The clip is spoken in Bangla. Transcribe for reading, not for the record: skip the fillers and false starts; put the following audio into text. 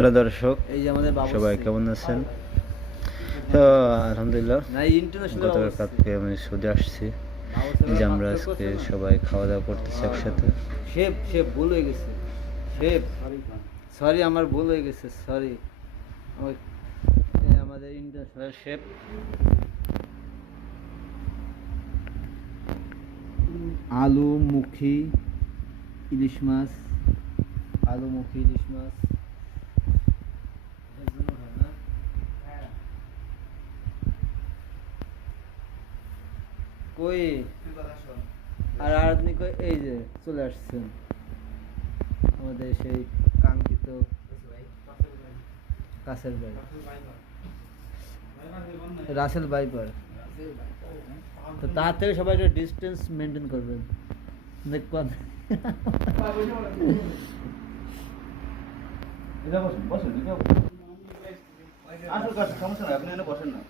হ্যালো দর্শক, এই যে আমাদের বাবু সবাই কেমন আছেন? তো আলহামদুলিল্লাহ, গতকাল রাতে আমি সৌদি আসছি। এই যে আমরা আজকে সবাই খাওয়া দাওয়া করতেছি একসাথে। শেফ ভুল হয়ে গেছে। শেফ সরি, আমার ভুল হয়ে গেছে, সরি। আমাদের ইন্টারন্যাশনাল শেফ আলু মুখী ইলিশ মাছ, আলু মুখী ইলিশ মাছ কই আর আপনি কই? এই যে চলে আসছেন আমাদের সেই কাঙ্ক্ষিত কাছের ভাই রাসেল ভাইপার। তো তার থেকে সবাই একটা ডিস্টেন্স মেনটেন করবেন। দেখবেন বসেন, সমস্যা নাই, আপনি এখানে বসেন না।